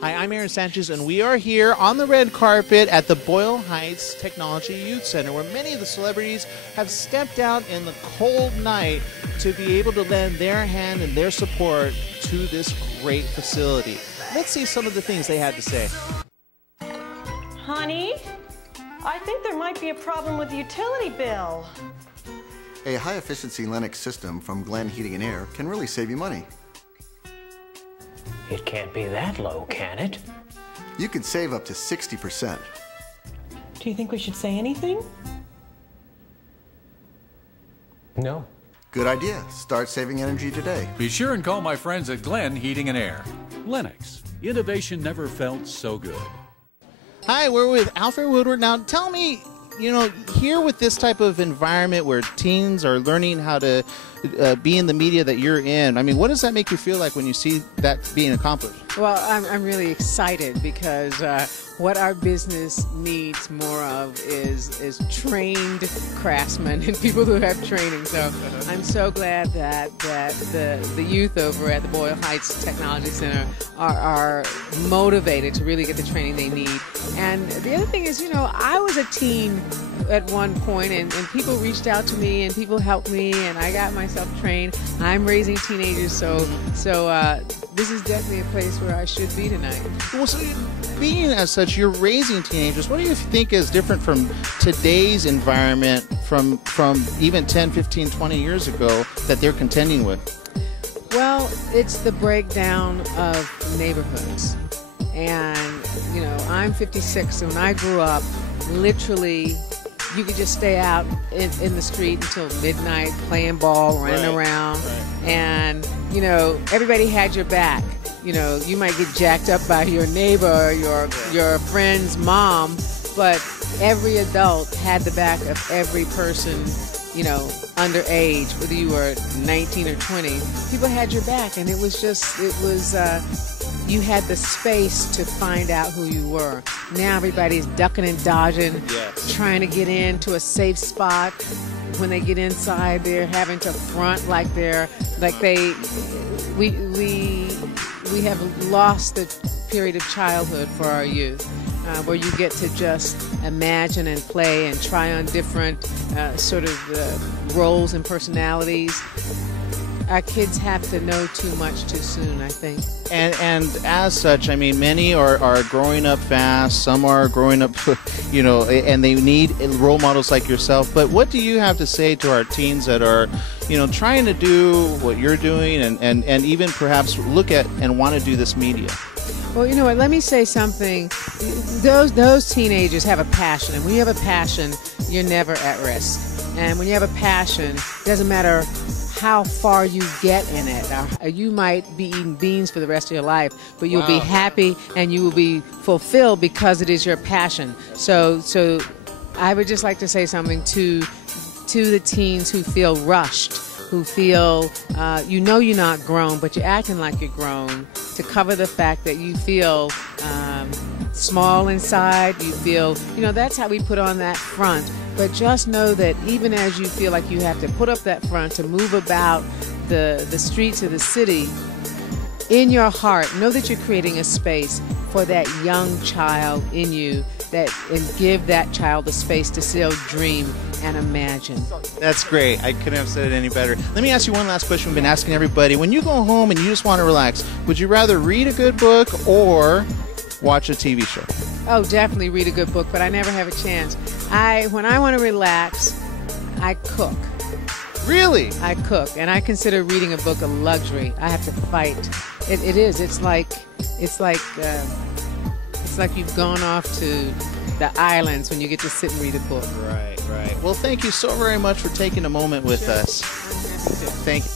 Hi, I'm Aaron Sanchez, and we are here on the red carpet at the Boyle Heights Technology Youth Center, where many of the celebrities have stepped out in the cold night to be able to lend their hand and their support to this great facility. Let's see some of the things they had to say. Honey, I think there might be a problem with the utility bill. A high-efficiency Lennox system from Glen Heating and Air can really save you money. It can't be that low, can it? You could save up to 60%. Do you think we should say anything? No. Good idea. Start saving energy today. Be sure and call my friends at Glen Heating and Air. Lennox. Innovation never felt so good. Hi, we're with Alfre Woodard. Now, tell me, here with this type of environment where teens are learning how to be in the media that you're in, I mean, what does that make you feel like when you see that being accomplished? Well, I'm really excited because what our business needs more of is trained craftsmen and people who have training. So I'm so glad that the youth over at the Boyle Heights Technology Center are motivated to really get the training they need. And the other thing is, I was a teen at one point, and people reached out to me and people helped me, and I got myself trained. I'm raising teenagers, so this is definitely a place where I should be tonight. Well, so being as such, you're raising teenagers. What do you think is different from today's environment from even 10, 15, 20 years ago that they're contending with? Well, it's the breakdown of neighborhoods. And, I'm 56, so when I grew up, literally, you could just stay out in the street until midnight playing ball, running around. Right. And, everybody had your back. You might get jacked up by your neighbor, your friend's mom, but every adult had the back of every person, underage, whether you were 19 or 20. People had your back, and you had the space to find out who you were. Now everybody's ducking and dodging, trying to get into a safe spot. When they get inside, they're having to front we have lost the period of childhood for our youth, where you get to just imagine and play and try on different roles and personalities. Our kids have to know too much too soon, I think. And as such, I mean, many are growing up fast. Some are growing up, and they need role models like yourself. But what do you have to say to our teens that are, trying to do what you're doing and even perhaps look at and want to do this media? Well, you know what? Let me say something. Those teenagers have a passion, and when you have a passion, you're never at risk. And when you have a passion, it doesn't matter how far you get in it. You might be eating beans for the rest of your life, but you'll be happy and you will be fulfilled because it is your passion. So I would just like to say something to the teens who feel rushed, who feel you're not grown, but you're acting like you're grown, to cover the fact that you feel small inside. You feel, that's how we put on that front. But just know that even as you feel like you have to put up that front to move about the streets of the city, in your heart, know that you're creating a space for that young child in you, and give that child the space to still dream and imagine. That's great. I couldn't have said it any better. Let me ask you one last question we've been asking everybody. When you go home and you just want to relax, would you rather read a good book or watch a TV show? Oh, definitely read a good book, but I never have a chance. When I want to relax, I cook. Really? I cook, and I consider reading a book a luxury. I have to fight. It is. It's like you've gone off to the islands when you get to sit and read a book. Right. Well, thank you so very much for taking a moment with us. I'm happy to. Thank you.